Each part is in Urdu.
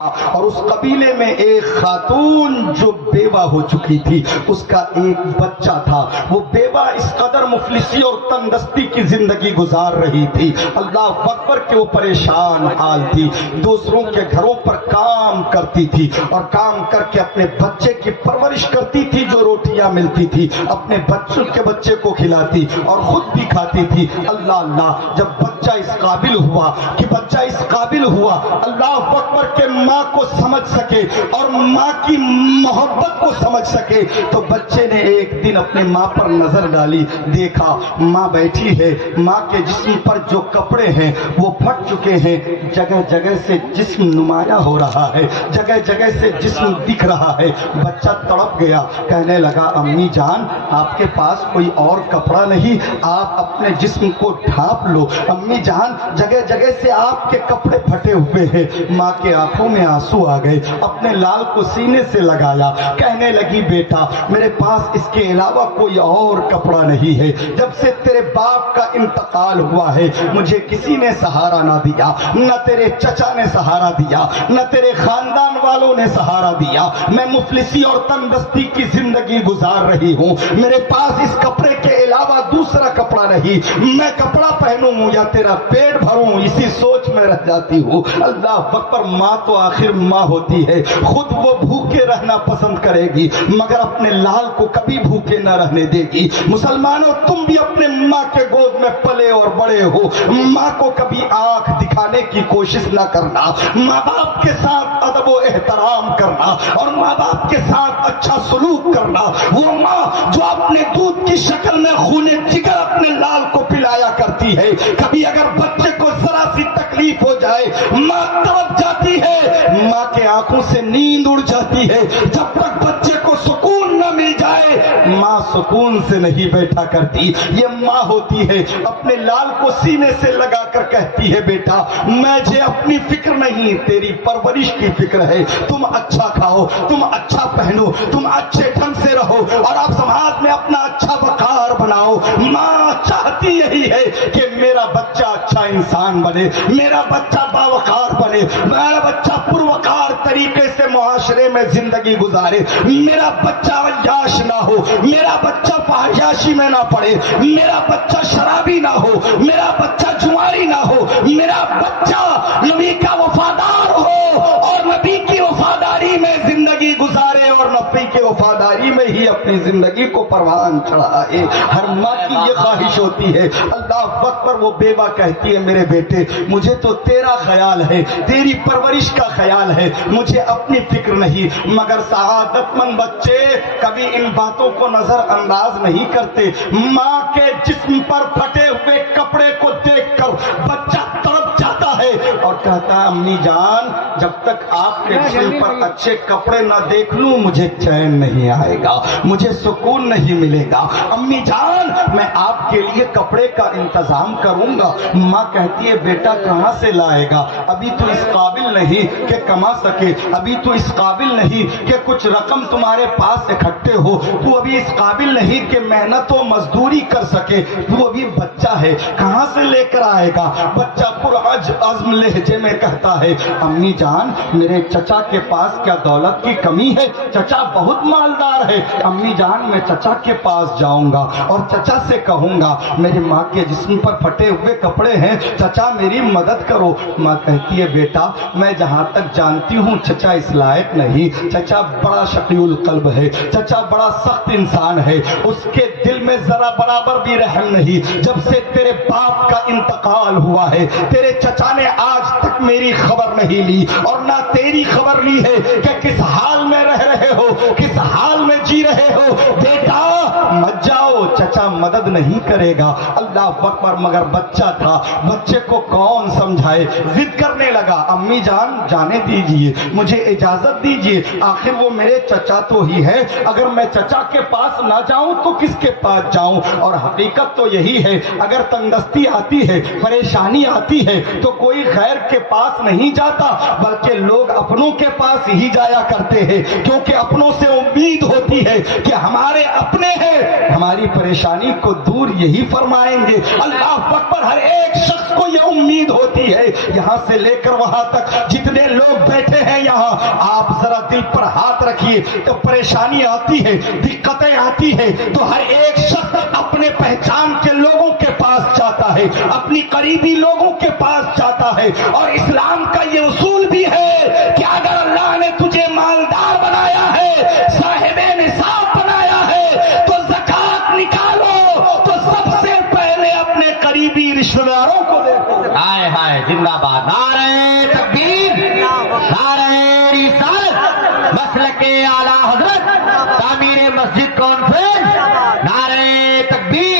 اور اس قبیلے میں ایک خاتون جو بیوہ ہو چکی تھی، اس کا ایک بچہ تھا۔ وہ بیوہ اس قدر مفلسی اور تنگدستی کی زندگی گزار رہی تھی، اللہ اکبر کہ وہ پریشان حال تھی، دوسروں کے گھروں پر کام کرتی تھی اور کام کر کے اپنے بچے کی پرورش کرتی تھی، جو روٹیاں ملتی تھی اپنے بچے کو کھلاتی اور خود بھی کھاتی تھی۔ اللہ اللہ، جب بچہ اس قابل ہوا اللہ اکبر کہ ماں کو سمجھ سکے اور ماں کی محبت کو سمجھ سکے، تو بچے نے ایک دن اپنے ماں پر نظر ڈالی، دیکھا ماں بیٹھی ہے، ماں کے جسم پر جو کپڑے ہیں وہ پھٹ چکے ہیں، جگہ جگہ سے جسم نمایاں ہو رہا ہے، جگہ جگہ سے جسم دکھ رہا ہے۔ بچہ تڑپ گیا، کہنے لگا امی جان آپ کے پاس کوئی اور کپڑا نہیں، آپ اپنے جسم کو ڈھانپ لو۔ امی جان جگہ جگہ سے آپ کے کپڑے پھٹے ہوئے ہیں۔ ماں کے آنکھوں میں آنسو آ گئے، اپنے لال کو سینے سے لگایا، کہنے لگی بیٹا میرے پاس اس کے علاوہ کوئی اور کپڑا نہیں ہے، جب سے تیرے باپ کا انتقال ہوا ہے مجھے کسی نے سہارا نہ دیا، نہ تیرے چچا نے سہارا دیا، نہ تیرے خاندان والوں نے سہارا دیا، میں مفلسی اور تنگدستی کی زندگی گزار رہی ہوں، میرے پاس اس کپڑے کے علاوہ دوسرا کپڑا نہیں، میں کپڑا پہنوں یا تیرا پیٹ بھروں اسی سوچ میں رہ جاتی ہوں۔ اللہ اکبر، ماں تو آخر ماں ہوتی ہے، خود وہ بھوکے رہنا پسند کرے گی مگر اپنے لال کو کبھی بھوکے نہ رہنے دے گی۔ مسلمانوں تم بھی اپنے ماں کے گود میں پلے اور بڑے ہو، ماں کو کبھی آنکھ دکھانے کی کوشش نہ کرنا، ماں باپ کے ساتھ ادب و احترام کرنا اور ماں باپ کے ساتھ اچھا سلوک کرنا۔ وہ ماں جو اپنے دودھ کی شکل میں خون جگر اپنے لال کو پلایا کرتی ہے، کبھی اگر بچے کو ذرا سی تکلیف ہو جائے ماں تڑپ جاتی ہے، ماں کے آنکھوں سے نیند اڑ جاتی ہے، جب تک بچے کو سکون نہ مل جائے ماں سکون سے نہیں بیٹھا کرتی۔ یہ ماں ہوتی ہے، اپنے لال کو سینے سے لگا کر کہتی ہے بیٹا مجھے اپنی فکر نہیں تیری پرورش کی فکر ہے، تم اچھا کھاؤ، تم اچھا پہنو، تم اچھے ڈھنگ سے رہو اور آپ سماج میں اپنا اچھا وقار بناؤ۔ ماں چاہتی یہی ہے کہ میرا بچہ اچھا انسان بنے، میرا بچہ باوقار بنے، میرا بچہ پروقار طریقے سے معاشرے میں زندگی گزارے، میرا بچہ عیاش نہ ہو، میرا بچہ فحاشی میں نہ پڑے، میرا بچہ شرابی نہ ہو، میرا بچہ جواری نہ ہو، میرا بچہ نبی کا وفادار ہو اور نبی کی وفاداری میں زندگی گزارے اور نبی کی وفاداری میں ہی اپنی زندگی کو پروان چڑھائے۔ ہر ماں کی یہ خواہش ہوتی ہے۔ اللہ اکبر، وہ بیوہ کہتی ہے میرے بیٹے مجھے تو تیرا خیال ہے، تیری پرورش کا خیال ہے، مجھے اپنی فکر نہیں، مگر سعادت مند بچے کبھی ان باتوں کو نظر انداز نہیں کرتے۔ ماں کے جسم پر پھٹے ہوئے کپڑے کو دیکھ کر بچہ تڑپ جاتا ہے اور کہتا ہے امی جان جب تک آپ کے جسم پر اچھے کپڑے نہ دیکھ لوں مجھے چین نہیں آئے گا، مجھے سکون نہیں ملے گا، امی جان میں آپ کے لیے کپڑے کا انتظام کروں گا۔ ماں کہتی ہے بیٹا کہاں سے لائے گا، ابھی تو اس قابل نہیں کہ کما سکے، ابھی تو اس قابل نہیں کہ کچھ رقم تمہارے پاس اکٹھے ہو، تو ابھی اس قابل نہیں کہ محنت و مزدوری کر سکے، تو ابھی بچہ ہے کہاں سے لے کر آئے گا۔ بچہ عزم لہجے میں کہتا ہے امی جان میرے چچا کے پاس کیا دولت کی کمی ہے، چچا بہت مالدار ہے، امی جان میں چچا کے پاس جاؤں گا اور چچا سے کہوں گا میری ماں کے جسم پر پھٹے ہوئے کپڑے ہیں، چچا میری مدد کرو۔ ماں کہتی ہے بیٹا میں جہاں تک جانتی ہوں چچا اس لائق نہیں، چچا بڑا شقی القلب ہے، چچا بڑا سخت انسان ہے، اس کے دل میں ذرا برابر بھی رحم نہیں۔ جب سے تیرے باپ کا انتقال ہوا ہے تیرے چچا نے آج تک میری خبر نہیں لی اور نہ تیری خبر لی ہے کہ کس حال میں رہ رہے ہو، کس حال میں جی رہے ہو۔ بیٹا مت جاؤ، چچا مدد نہیں کرے گا۔ اللہ اکبر، مگر بچہ تھا، بچے کو کون سمجھائے، ضد کرنے لگا امی جان جانے دیجئے، مجھے اجازت دیجئے، آخر وہ میرے چچا تو ہی ہے، اگر میں چچا کے پاس نہ جاؤں تو کس کے پاس جاؤں۔ اور حقیقت تو یہی ہے اگر تنگدستی آتی ہے، پریشانی آتی ہے تو کوئی کوئی غیر کے پاس نہیں جاتا بلکہ لوگ اپنوں کے پاس ہی جایا کرتے ہیں، کیونکہ اپنوں سے امید ہوتی ہے کہ ہمارے اپنے ہیں، ہماری پریشانی کو دور یہی فرمائیں گے۔ اللہ اکبر، ہر ایک شخص کو یہ امید ہوتی ہے، یہاں سے لے کر وہاں تک جتنے لوگ بیٹھے ہیں یہاں، آپ ذرا دل پر ہاتھ رکھیے تو پریشانی آتی ہے، دقتیں آتی ہے تو ہر ایک شخص اپنے پہچان کے لوگوں کے پاس جاتا ہے، اپنی قریبی لوگوں کے پاس جاتا ہے۔ اور اسلام کا یہ اصول بھی ہے کہ اگر اللہ نے تجھے مالدار بنایا ہے، صاحب نصاب بنایا ہے، تو زکات نکالو تو سب سے پہلے اپنے قریبی رشتہ داروں کو دیکھو۔ ہائے ہائے، زندہ باد، نعرہ تکبیر، نعرہ رسالت، مسلک اعلی حضرت، تعمیر مسجد کانفرنس، نعرہ تکبیر۔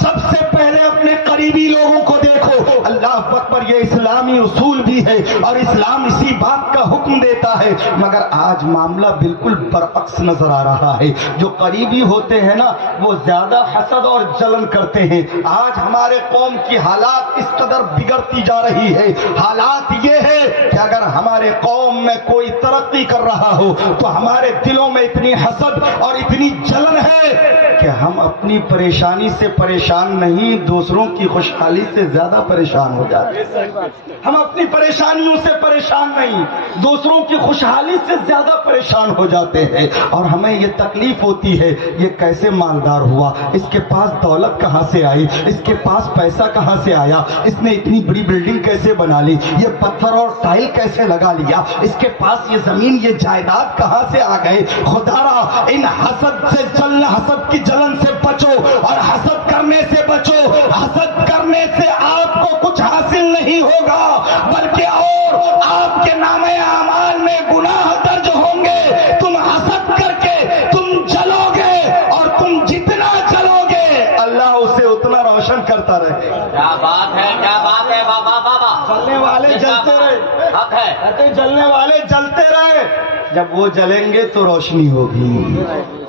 سب سے پہلے اپنے قریبی لوگوں کو دیکھو۔ اللہ اکبر، یہ اسلامی اصول بھی ہے اور اسلام اسی بات کا حکم دیتا ہے، مگر آج معاملہ بالکل برعکس نظر آ رہا ہے۔ جو قریبی ہوتے ہیں نا وہ زیادہ حسد اور جلن کرتے ہیں۔ آج ہمارے قوم کی حالات اس قدر بگڑتی جا رہی ہے، حالات یہ ہے کہ اگر ہمارے قوم میں کوئی ترقی کر رہا ہو تو ہمارے دلوں میں اتنی حسد اور اتنی جلن ہے کہ ہم اپنی پریشانی سے پریشان نہیں، دوسروں کی خوشحالی سے زیادہ پریشان ہو جاتے ہیں۔ ہم اپنی پریشانیوں سے پریشان نہیں، دوسروں کی خوشحالی سے زیادہ پریشان ہو جاتے ہیں، اور ہمیں یہ تکلیف ہوتی ہے یہ کیسے مالدار ہوا، اس کے پاس دولت کہاں سے آئی، اس کے پاس پیسہ کہاں سے آیا، اس نے اتنی بڑی بلڈنگ کیسے بنا لی، یہ پتھر اور ٹائل کیسے لگا لیا، اس کے پاس یہ زمین یہ جائیداد کہاں سے آ گئے۔ خدا را ان حسد سے جلن، حسد کی جلن سے بچو اور حسد کرنے سے بچو۔ حسد کرنے سے آپ کو کچھ حاصل نہیں ہوگا بلکہ اور آپ کے نامہ اعمال میں گناہ درج ہوں گے۔ تم حسد کر کے تم جلو گے اور تم جتنا جلو گے اللہ اسے اتنا روشن کرتا رہے۔ کیا بات ہے، کیا بات ہے، بابا بابا، جلنے والے جلتے رہے، حق ہے۔ کہتے جلنے والے جلتے رہے، جب وہ جلیں گے تو روشنی ہوگی،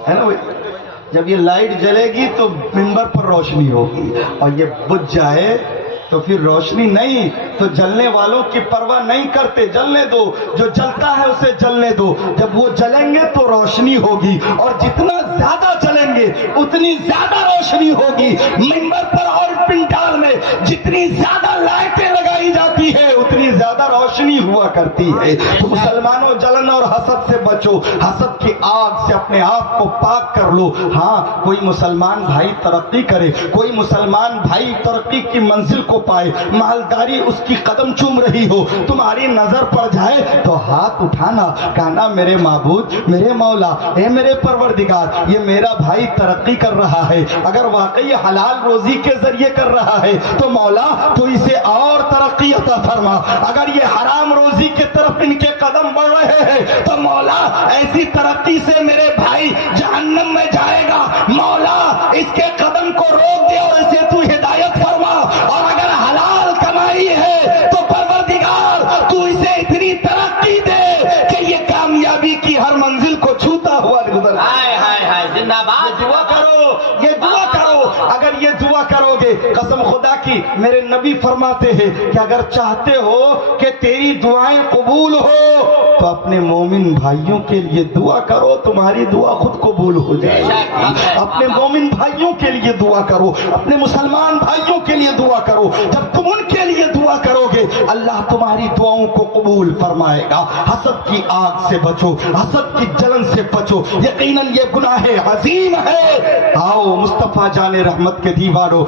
ہے نا بھائی؟ جب یہ لائٹ جلے گی تو ممبر پر روشنی ہوگی، اور یہ بجھ جائے تو پھر روشنی نہیں، تو جلنے والوں کی پرواہ نہیں کرتے، جلنے دو، جو جلتا ہے اسے جلنے دو، جب وہ جلیں گے تو روشنی ہوگی، اور جتنا زیادہ جلیں گے اتنی زیادہ روشنی ہوگی۔ ممبر پر اور پنڈال میں جتنی زیادہ لائٹیں لگائی جاتی ہے اتنی زیادہ روشنی ہوا کرتی ہے۔ تو مسلمانوں جلن اور حسد سے بچو، حسد کی آگ سے اپنے آپ کو پاک کر لو۔ ہاں، کوئی مسلمان بھائی ترقی کرے، کوئی مسلمان بھائی ترقی کی منزل کو پائے، مالداری اس کی قدم چوم رہی ہو، تمہاری نظر پڑ جائے تو ہاتھ اٹھانا، کہنا میرے معبود، میرے مولا، اے میرے پروردگار، یہ میرا بھائی ترقی کر رہا ہے، اگر واقعی حلال روزی کے ذریعے کر رہا ہے تو مولا تو اسے اور ترقی عطا فرما، اگر یہ حرام روزی کی طرف ان کے قدم بڑھ رہے ہیں تو مولا ایسی ترقی سے میرے بھائی جہنم میں جائے گا، مولا اس کے قدم کو روک دے اور اسے تو ہدایت فرما، اور اگر حلال کمائی ہے تو پروردگار تو اسے اتنی ترقی دے کہ یہ کامیابی کی ہر منزل کو چھوتا ہوا گزر۔ ہائے ہائے ہائے، زندہ باد، دعا کرو، یہ دعا کرو، اگر یہ دعا کرو گے قسم خدا کی، میرے نبی فرماتے ہیں کہ اگر چاہتے ہو کہ تیری دعائیں قبول ہو تو اپنے مومن بھائیوں کے لیے دعا کرو، تمہاری دعا خود قبول ہو جائے گی۔ اپنے مومن بھائیوں کے لیے دعا کرو، اپنے مسلمان بھائیوں کے لیے دعا کرو، جب تم ان کے لیے دعا کرو گے اللہ تمہاری دعاؤں کو قبول فرمائے گا۔ حسد کی آگ سے بچو، حسد کی جلن سے بچو، یقیناً یہ گناہ عظیم ہے۔ آؤ مصطفیٰ جان رحمت کے دیوانوں،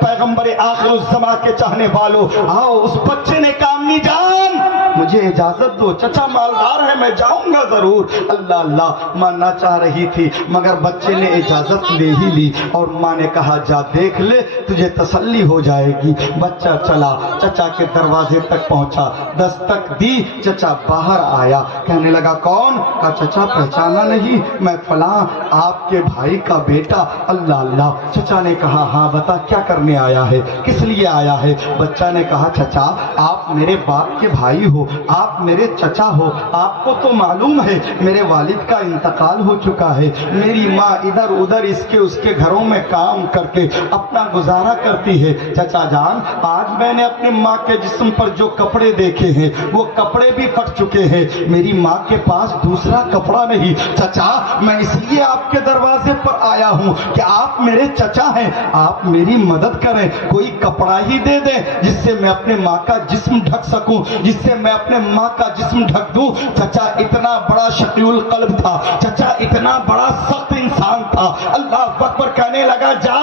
پیغمبر آخر الزمان کے چاہنے والوں، آؤ اس بچے نے کہا امی جان مجھے اجازت دو، چچا مالدار ہے میں جاؤں گا ضرور۔ اللہ اللہ، ماننا چاہ رہی تھی مگر بچے نے اجازت لے ہی لی، اور ماں نے کہا جا دیکھ لے تجھے تسلی ہو جائے گی۔ بچہ چلا چچا کے دروازے تک پہنچا، دستک دی، چچا باہر آیا، کہنے لگا کون؟ کہا چچا پہچانا نہیں، میں فلاں آپ کے بھائی کا بیٹا۔ اللہ اللہ، چچا نے کہا ہاں بتا کیا کرنے آیا ہے، کس لیے آیا ہے؟ بچہ نے کہا چچا آپ میرے باپ کے بھائی ہو، آپ میرے چچا ہو، آپ کو تو معلوم ہے میرے والد کا انتقال ہو چکا ہے، میری ماں ادھر ادھر اس کے گھروں میں کام کر کے اپنا گزارا کرتی ہے۔ چچا جان، آج میں نے اپنی ماں کے جسم پر جو کپڑے دیکھے ہیں وہ کپڑے بھی پھٹ چکے ہیں، میری ماں کے پاس دوسرا کپڑا نہیں۔ چچا، میں اس لیے آپ کے دروازے پر آیا ہوں کہ آپ میرے چچا ہیں، آپ میری مدد کریں، کوئی کپڑا ہی دے دیں جس سے میں اپنے ماں کا جسم ڈھک سکوں، جس سے میں اپنے ماں کا جسم ڈھک دوں۔ چچا اتنا بڑا شقی القلب تھا، چچا اتنا بڑا سخت انسان تھا، اللہ اکبر کہنے لگا، جا،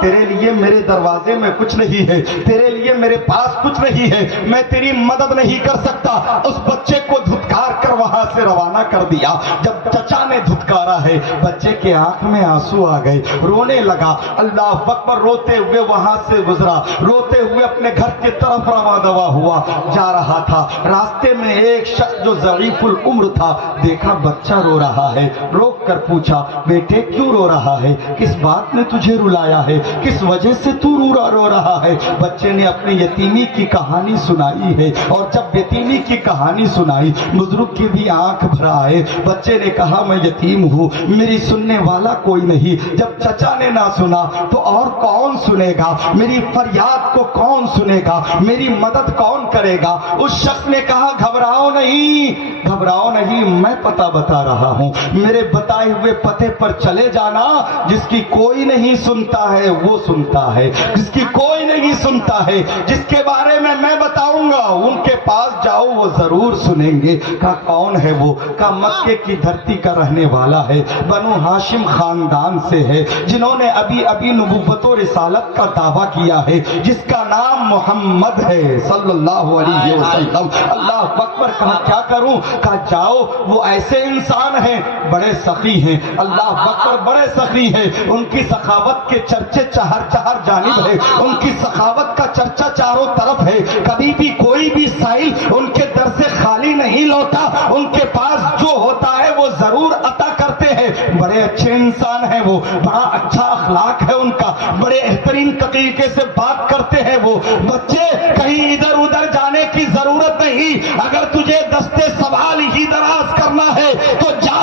تیرے لیے میرے دروازے میں کچھ نہیں ہے، تیرے لیے میرے پاس کچھ نہیں ہے، میں تیری مدد نہیں کر سکتا۔ اس بچے کو دھتکار کر وہاں سے روانہ کر دیا۔ جب چچا نے دھتکارا ہے، بچے کے آنکھ میں آنسو آ گئے، رونے لگا، اللہ اکبر، روتے ہوئے وہاں سے گزرا، روتے ہوئے اپنے گھر کی طرف رواں دوا ہوا، جا رہا تھا۔ راستے میں ایک شخص جو ضعیف العمر تھا دیکھا بچہ رو رہا ہے، روک کر پوچھا، بیٹے کیوں رو رہا ہے؟ کس بات نے تجھے رلایا ہے؟ کس وجہ سے تو رو رہا ہے؟ بچے نے اپنی یتیمی کی کہانی سنائی ہے، اور جب یتیمی کی کہانی سنائی بزرگ کی بھی آنکھ بھر آئے۔ بچے نے کہا، میں یتیم ہوں، میری سننے والا کوئی نہیں، جب چچا نے نہ سنا تو اور کون سنے گا؟ میری فریاد کو کون سنے گا؟ میری مدد کون کرے گا؟ اس شخص نے کہا، گھبراؤ نہیں، گھبراؤ نہیں، میں پتہ بتا رہا ہوں، میرے بتائے ہوئے پتے پر چلے جانا، جس کی کوئی نہیں سنتا ہے وہ سنتا ہے، جس کی کوئی نہیں سنتا ہے، جس کے بارے میں بتاؤں گا ان کے پاس جاؤ، وہ ضرور سنیں گے۔ کہا کون ہے وہ؟ کہا مکے کی دھرتی کا رہنے والا ہے، بنو ہاشم خاندان سے ہے، جنہوں نے ابھی نبوت و رسالت کا دعویٰ کیا ہے، جس کا نام محمد ہے صلی اللہ علیہ وسلم۔ اللہ اکبر۔ کہا کیا کروں؟ کہا جاؤ، وہ ایسے انسان ہیں بڑے سخی ہیں، اللہ اکبر، بڑے سخی ہیں، ان کی سخاوت کے چرچے چہر جانب ہے، ان کی سخاوت کا چرچا چاروں طرف ہے، کبھی بھی کوئی بھی سائل ان کے در سے خالی نہیں لوٹا، ان کے پاس جو ہوتا ہے وہ ضرور عطا کرتے ہیں، بڑے اچھے انسان ہیں وہ، بڑا اچھا اخلاق ہے ان کا، بڑے بہترین طریقے سے بات کرتے ہیں وہ۔ بچے، کہیں ادھر ادھر جانے کی ضرورت نہیں، اگر تجھے دستے سوال ہی دراز کرنا ہے تو جا،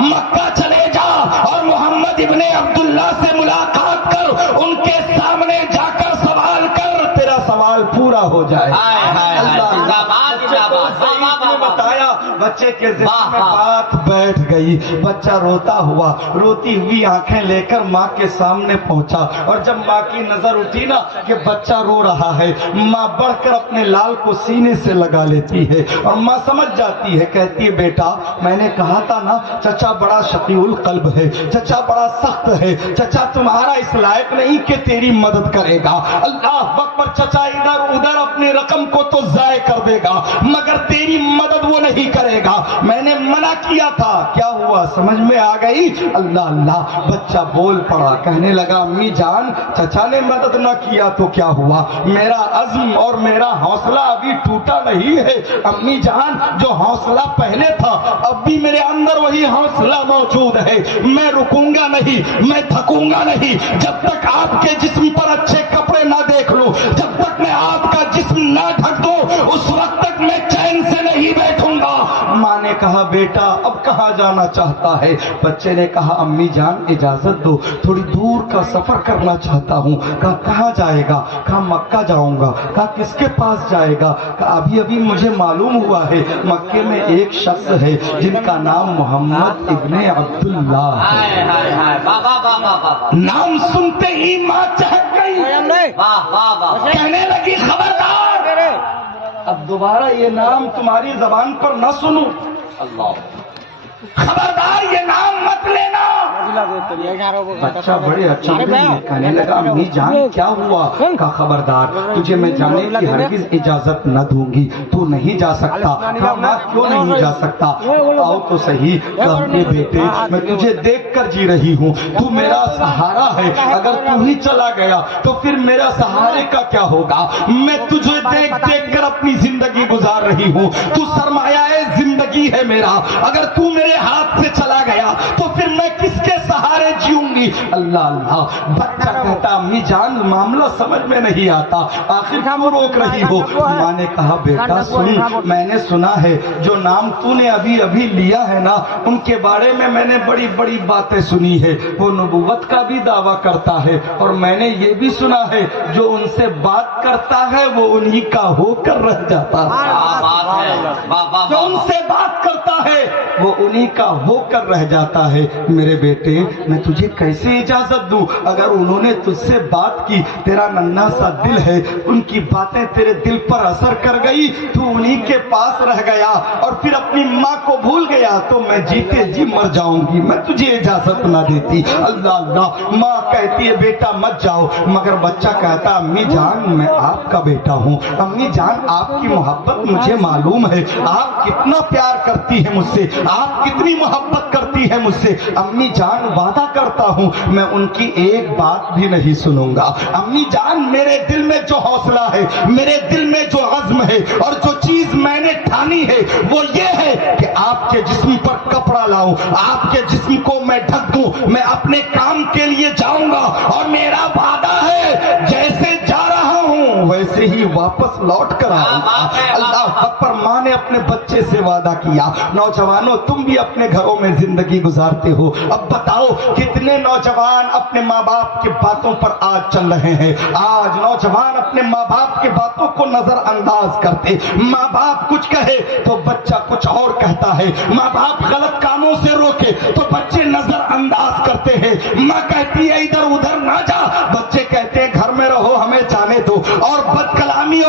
مکہ چلے جا اور محمد ابن عبداللہ سے ملاقات کر، ان کے سامنے جا کر سوال کر، تیرا سوال پورا ہو جائے۔ بتایا، بچے کے ذہن میں بات بیٹھ گئی، بچہ روتا ہوا، روتی ہوئی آنکھیں لے کر ماں کے سامنے پہنچا، اور جب ماں کی نظر اٹھی نا کہ بچہ رو رہا ہے، ماں بڑھ کر اپنے لال کو سینے سے لگا لیتی ہے، اور ماں سمجھ جاتی ہے، کہتی ہے بیٹا میں نے کہا تھا نا چچا بڑا شقی القلب ہے، چچا بڑا سخت ہے، چچا تمہارا اس لائق نہیں کہ تیری مدد کرے گا۔ اللہ اکبر۔ چچا ادھر ادھر اپنی رقم کو تو ضائع کر دے گا مگر تیری مدد وہ نہیں کرے گا، میں نے منع کیا تھا۔ کیا ہوا سمجھ میں آ گئی؟ اللہ اللہ۔ بچہ بول پڑا، کہنے لگا امی جان چچا نے مدد نہ کیا تو کیا ہوا، میرا عزم اور میرا حوصلہ ابھی ٹوٹا نہیں ہے امی جان، جو حوصلہ پہلے تھا اب بھی میرے اندر وہی حوصلہ موجود ہے، میں رکوں گا نہیں، میں تھکوں گا نہیں، جب تک آپ کے جسم پر اچھے کپڑے نہ دیکھ لوں، جب تک میں آپ کا جسم نہ ڈھک دوں، اس وقت تک میں چین سے نہیں بیٹھوں گا۔ ماں نے کہا بیٹا اب کہاں جانا چاہتا ہے؟ بچے نے کہا امی جان اجازت دو، تھوڑی دور کا سفر کرنا چاہتا ہوں۔ کہا کہاں جائے گا؟ کہا مکہ جاؤں گا۔ کہا کس کے پاس جائے گا؟ کہا ابھی مجھے معلوم ہوا ہے مکے میں ایک شخص ہے جن کا نام محمد ابن عبداللہ ہے۔ نام سنتے ہی ماں چہک گئی، کہنے لگی خبردار اب دوبارہ یہ نام تمہاری زبان پر نہ سنوں، خبردار یہ نام مت لینا۔ بچہ بڑے اچھا کہنے لگا امی جان کیا ہوا؟ کہا خبردار تجھے میں جانے کی ہرگز اجازت نہ دوں گی، تو نہیں جا سکتا۔ کہا میں کیوں نہیں جا سکتا؟ آؤ تو صحیح۔ کہا بیٹے میں تجھے دیکھ کر جی رہی ہوں، تو میرا سہارا ہے، اگر تو ہی چلا گیا تو پھر میرا سہارے کا کیا ہوگا؟ میں تجھے دیکھ دیکھ کر اپنی زندگی گزار رہی ہوں، تو سرمایہ زندگی ہے میرا، اگر تو میرے ہاتھ سے چلا گیا تو پھر میں کس کے سہارے جیوں گی؟ گی. اللہ اللہ. بچہ کہتا امی جان معاملہ سمجھ میں نہیں آتا, آخر کیوں روک رہی ہو؟ ماں نے کہا بیٹا سن, میں نے سنا ہے جو نام تو نے ابھی ابھی لیا ہے نا, ان کے بارے میں نے بڑی بڑی باتیں سنی ہے. وہ نبوت کا بھی دعویٰ کرتا ہے, اور میں نے یہ بھی سنا ہے جو ان سے بات کرتا ہے وہ انہی کا ہو کر رہ جاتا ہے. جو ان سے بات کرتا ہے وہ انہی کا ہو کر رہ جاتا ہے. میرے بیٹے میں تجھے کیسے اجازت دوں؟ اگر انہوں نے تجھ سے بات کی, تیرا ننھا سا دل ہے, ان کی باتیں تیرے دل پر اثر کر گئی, تو انہی کے پاس رہ گیا اور پھر اپنی ماں کو بھول گیا, تو میں جیتے جی مر جاؤں گی, میں تجھے اجازت نہ دیتی. اللہ اللہ. ماں کہتی ہے بیٹا مت جاؤ, مگر بچہ کہتا امی جان میں آپ کا بیٹا ہوں, امی جان آپ کی محبت مجھے معلوم ہے, آپ کتنا پیار کرتی ہے مجھ سے, آپ کتنی محبت کرتی ہے مجھ سے. امی جان وعدہ کرتا ہوں میں ان کی ایک بات بھی نہیں سنوں گا. امی جان میرے دل میں جو حوصلہ ہے, میرے دل میں جو عزم ہے, اور جو چیز میں نے ٹھانی ہے وہ یہ ہے کہ آپ کے جسم پر کپڑا لاؤں, آپ کے جسم کو میں ڈھک دوں. میں اپنے کام کے لیے جاؤں گا, اور میرا وعدہ ہے جیسے جا رہا ہوں ویسے ہی واپس لوٹ کر آؤں گا. اللہ اکبر. ماں نے اپنے بچے سے وعدہ کیا. نوجوانوں تم بھی اپنے گھروں میں زندگی گزارتے ہو, اب بتاؤ کتنے نوجوان اپنے ماں باپ کی باتوں پر آج چل رہے ہیں. آج نوجوان اپنے ماں باپ کی باتوں کو نظر انداز کرتے. ماں باپ کچھ کہے تو بچہ کچھ اور کہتا ہے, ماں باپ غلط کاموں سے روکے تو بچے نظر انداز کرتے ہیں. ماں کہتی ہے ادھر ادھر نہ جا, بچے کہتے ہیں گھر میں رہو ہمیں جانے دو, اور بد کلامی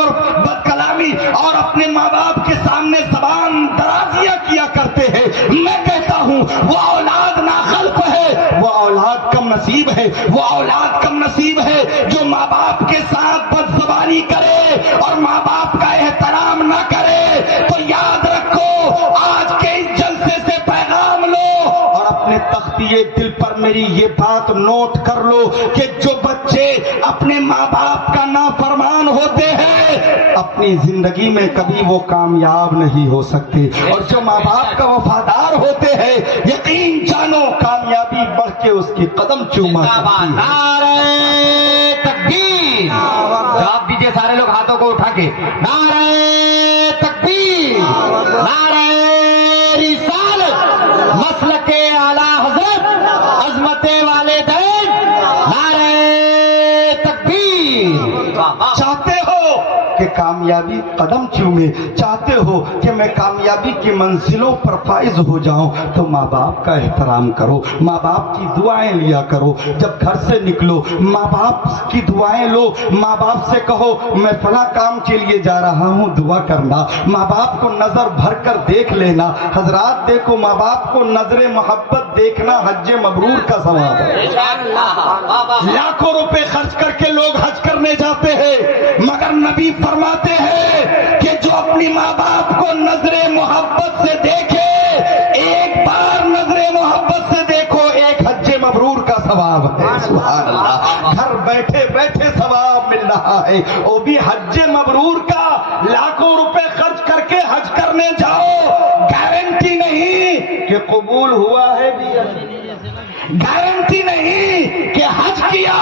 اور اپنے ماں باپ کے سامنے زبان درازیاں کیا کرتے ہیں. میں کہتا ہوں وہ اولاد ناخلف ہے, وہ اولاد کم نصیب ہے, وہ اولاد کم نصیب ہے جو ماں باپ کے ساتھ بد زبانی کرے اور ماں باپ کا احترام نہ کرے. تو یاد رکھو آج کے اس جلسے سے پیغام لو, اور اپنے تختیے دل پر میری یہ بات نوٹ کر لو کہ جو بچے اپنے ماں باپ کا نافرمان ہوتے ہیں اپنی زندگی میں کبھی وہ کامیاب نہیں ہو سکتے, اور جو ماں باپ کا وفادار ہوتے ہیں یقین جانو کامیابی بڑھ کے اس کی قدم چوما سکتی ہے. نعرہ تکبیر. جواب دیجئے سارے لوگ ہاتھوں کو اٹھا کے. نعرہ تکبیر, نعرہ رسالت, مسلک اعلیٰ حضرت, عظمت والدین, نعرہ تکبیر. چاہتے ہو کہ کامیابی قدم چومے, چاہتے ہو کہ میں کامیابی کی منزلوں پر فائز ہو جاؤں, تو ماں باپ کا احترام کرو, ماں باپ کی دعائیں لیا کرو. جب گھر سے نکلو ماں باپ کی دعائیں لو, ماں باپ سے کہو میں فلاں کام کے لیے جا رہا ہوں دعا کرنا. ماں باپ کو نظر بھر کر دیکھ لینا. حضرات دیکھو ماں باپ کو نظر محبت دیکھنا حج مبرور کا ثواب ہے. لاکھوں روپے خرچ کر کے لوگ حج کرنے جاتے ہیں, مگر نبی فرماتے ہیں کہ جو اپنی ماں باپ کو نظر محبت سے دیکھے, ایک بار نظر محبت سے دیکھو, ایک حج مبرور کا ثواب ہے. سبحان اللہ. گھر بیٹھے بیٹھے ثواب مل رہا ہے, وہ بھی حج مبرور کا. لاکھوں روپے خرچ کر کے حج کرنے جاؤ, گارنٹی نہیں کہ قبول ہوا ہے بھی, گارنٹی نہیں کہ حج کیا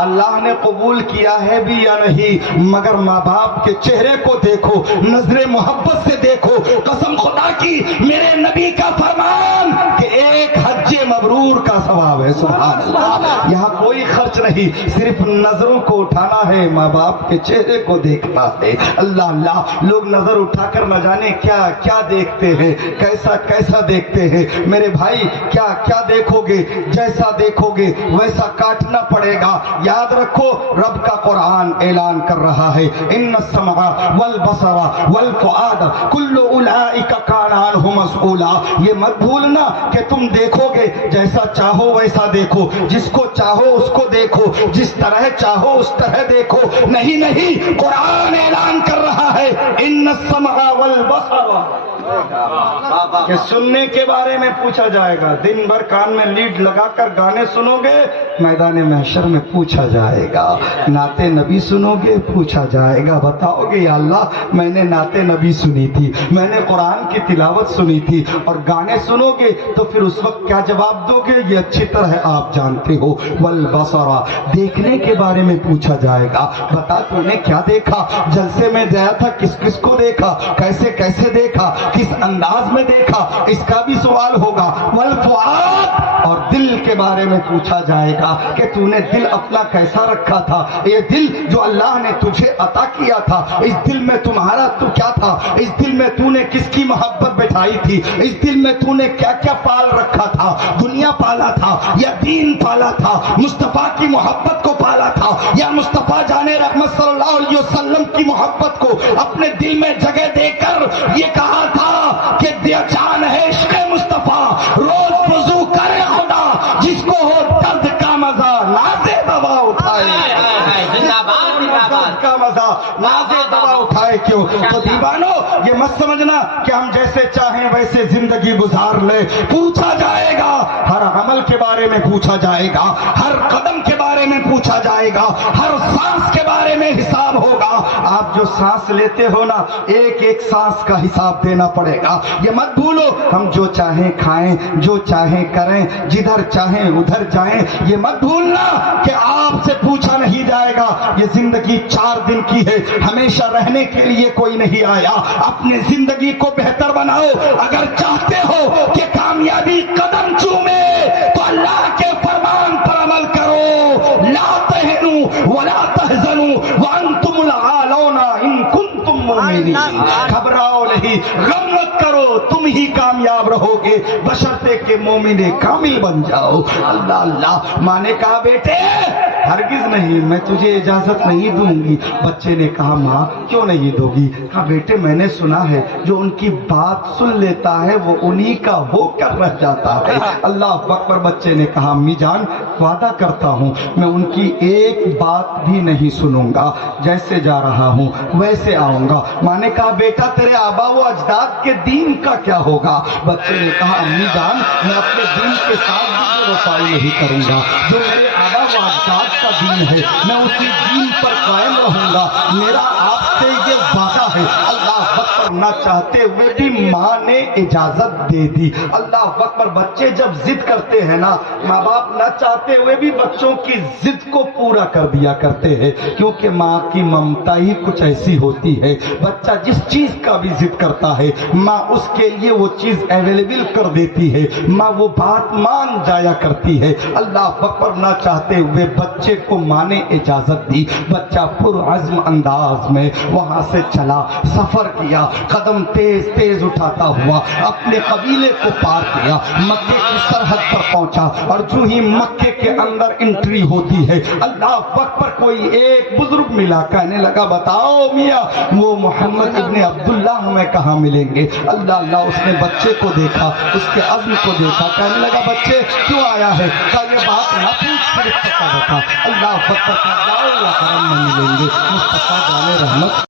اللہ نے قبول کیا ہے بھی یا نہیں, مگر ماں باپ کے چہرے کو دیکھو, نظر محبت سے دیکھو. قسم خدا کی میرے نبی کا فرمان کہ ایک حج مبرور کا ثواب ہے. سبحان اللہ. یہاں کوئی خرچ نہیں, صرف نظروں کو اٹھانا ہے, ماں باپ کے چہرے کو دیکھنا ہے. اللہ اللہ. لوگ نظر اٹھا کر نہ جانے کیا کیا دیکھتے ہیں, کیسا کیسا دیکھتے ہیں. میرے بھائی کیا کیا دیکھو گے, جیسا دیکھو گے ویسا کاٹنا پڑے گا. یاد رکھو رب کا قرآن اعلان کر رہا ہے ان السمع والبصر والفؤاد کل اولئک کان عنہ مسئولا. یہ مت بھولنا کہ تم دیکھو گے جیسا چاہو ویسا دیکھو, جس کو چاہو اس کو دیکھو, جس طرح چاہو اس طرح دیکھو. نہیں نہیں, قرآن اعلان کر رہا ہے ان السمع والبصر کہ سننے کے بارے میں پوچھا جائے گا. دن بھر کان میں لیڈ لگا کر گانے سنو گے, میدان محشر میں پوچھا جائے گا. نعت نبی سنو گے, پوچھا جائے گا. بتاؤ گے یا اللہ میں نے نعت نبی سنی تھی, میں نے قرآن کی تلاوت سنی تھی, اور گانے سنو گے تو پھر اس وقت کیا جواب دو گے؟ یہ اچھی طرح آپ جانتے ہو. والبصر, دیکھنے کے بارے میں پوچھا جائے گا. بتا تو نے کیا دیکھا, جلسے میں گیا تھا کس کس کو دیکھا, کیسے کیسے دیکھا, کس انداز میں دیکھا, اس کا بھی سوال ہوگا. والفؤاد, اور دل کے بارے میں پوچھا جائے گا کہ تو نے دل اپنا کیسا رکھا تھا. یہ دل جو اللہ نے تجھے عطا کیا تھا, اس دل میں تمہارا تو کیا تھا, اس دل میں تو نے کس کی محبت بٹھائی تھی, اس دل میں تو نے کیا کیا پال رکھا تھا, دنیا پالا تھا یا دین پالا تھا, مصطفیٰ کی محبت کو پالا تھا یا مصطفیٰ جان رحمت صلی اللہ علیہ وسلم کی محبت کو اپنے دل میں جگہ دے کر یہ کہا تھا کہ جان ہے عشق مصطفیٰ, روز وضو کرے خدا, جس کو ہو درد کا مزہ نازے دوا اٹھائے, درد کا مزہ نازے دوا اٹھائے. کیوں تو دیوانو یہ مت سمجھنا کہ ہم جیسے چاہیں ویسے زندگی گزار لیں. پوچھا جائے گا, ہر عمل کے بارے میں پوچھا جائے گا, ہر قدم کے بارے میں پوچھا جائے گا, ہر سانس کے بارے میں حساب ہوگا. آپ جو سانس لیتے ہو نا, ایک ایک سانس کا حساب دینا پڑے گا. یہ مت بھولو ہم جو چاہیں کھائیں, جو چاہیں کریں, جدھر چاہیں ادھر جائیں. یہ مت بھولنا کہ آپ سے پوچھا نہیں جائے گا. یہ زندگی 4 دن کی ہے, ہمیشہ رہنے کے لیے کوئی نہیں آیا. اپنے زندگی کو بہتر بناؤ. اگر چاہتے ہو کہ کامیابی قدم چومے تو اللہ کے فرمان پر عمل کرو. لا تہنوا ولا تحزنوا وانتم العالون ان کنتم مؤمنین. گھبراؤ نہیں, غم مت کرو, تم ہی کامیاب رہو گے بشرطے کہ مومن کامل بن جاؤ. اللہ اللہ. ماں نے کہا بیٹے ہرگز نہیں, میں تجھے اجازت نہیں دوں گی. بچے نے کہا ماں کیوں نہیں دو گی؟ کہا بیٹے میں نے سنا ہے جو ان کی بات سن لیتا ہے وہ انہی کا ہو کر رہ جاتا ہے. اللہ اکبر. بچے نے کہا امی جان وعدہ کرتا ہوں میں ان کی ایک بات بھی نہیں سنوں گا, جیسے جا رہا ہوں ویسے آؤں گا. ماں نے کہا بیٹا تیرے آبا و اجداد کے دین کا کیا ہوگا؟ بچے نے کہا امی جان میں اپنے دین کے ساتھ بھی وفائی نہیں کروں گا. جو میرے آبا و اجداد کا دین ہے میں اسی دین پر قائم رہوں گا. میرا آپ سے یہ وعدہ ہے. اللہ اکبر. نہ چاہتے ہوئے بھی ماں نے اجازت دے دی. اللہ اکبر. بچے جب ضد کرتے ہیں نا, ماں باپ نہ چاہتے ہوئے بھی بچوں کی ضد کو پورا کر دیا کرتے ہیں, کیونکہ ماں کی ممتا ہی کچھ ایسی ہوتی ہے. بچہ جس چیز کا بھی ضد کرتا ہے ماں اس کے لیے وہ چیز اویلیبل کر دیتی ہے, ماں وہ بات مان جایا کرتی ہے. اللہ اکبر. نہ چاہتے ہوئے بچے کو ماں نے اجازت دی. بچہ پرعزم انداز میں وہاں سے چلا, سفر کیا, قدم تیز تیز اٹھاتا ہوا اپنے قبیلے کو پار کیا, مکے کی سرحد پر پہنچا. اور جو ہی مکے کے اندر انٹری ہوتی ہے اللہ اکبر کوئی ایک بزرگ ملا, کہنے لگا بتاؤ میاں وہ محمد ابن عبداللہ ہمیں کہاں ملیں گے؟ اللہ اللہ. اس نے بچے کو دیکھا, اس کے عزم کو دیکھا, کہنے لگا بچے کیوں آیا ہے؟ کہا یہ بات نہ پوچھ, صرف پتا بتا. اللہ اکبر. جاؤ یا کرم میں ملیں گے. مصطفیٰ جان رحمت